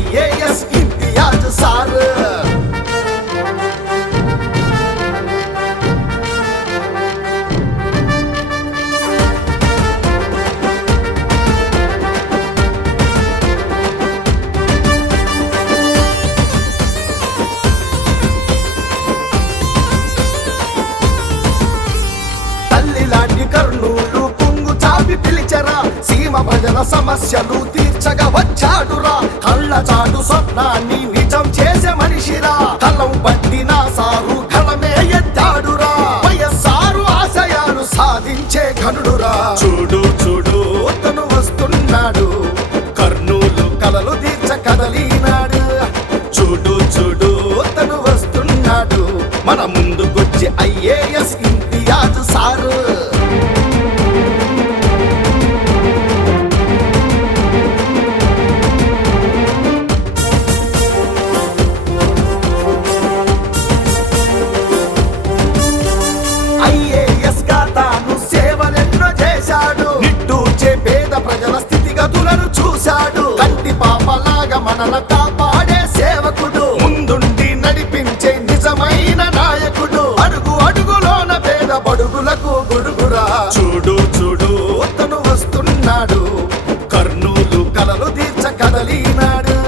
IAS Imtiyaz sir. తల్లిలాంటి కర్నూలు పొంగు చాపి పిలిచరా, సీమ ప్రజల సమస్యలు తీర్చగా వచ్చాడురా. కళ్ళ చాటు స్వప్నాన్ని నిజం చేసే మనిషిరా, కలం పట్టిన సారు కలమే ఎత్తాడురా. వైఎస్ఆర్ ఆశయాలు సాధించే ఘనుడురా. చూడు చూడు తను వస్తున్నాడు, కర్నూలు కలలు తీర్చ కదలినాడు. చూడు చూడు తను వస్తున్నాడు, మన ముందుకొచ్చి IAS ఇంతియాజ్ సారు. IAS గా తాను సేవలెన్నో చేశాడు, నిట్టూర్చే పేద ప్రజల స్థితిగతులను చూశాడు. కంటి పాపలాగా మనల కాపాడే సేవకుడు, ముందుండి నడిపించే నిజమైన నాయకుడు. అడుగు అడుగులోన పేద బడుగులకు గుడుగురా. చూడు చూడు తను వస్తున్నాడు, కర్నూలు కలలు తీర్చ కదలినాడు.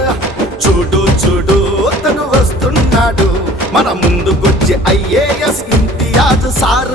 చూడు చూడు తను వస్తున్నాడు, మన ముందుకొచ్చి IAS ఇంతియాజ్ సార్.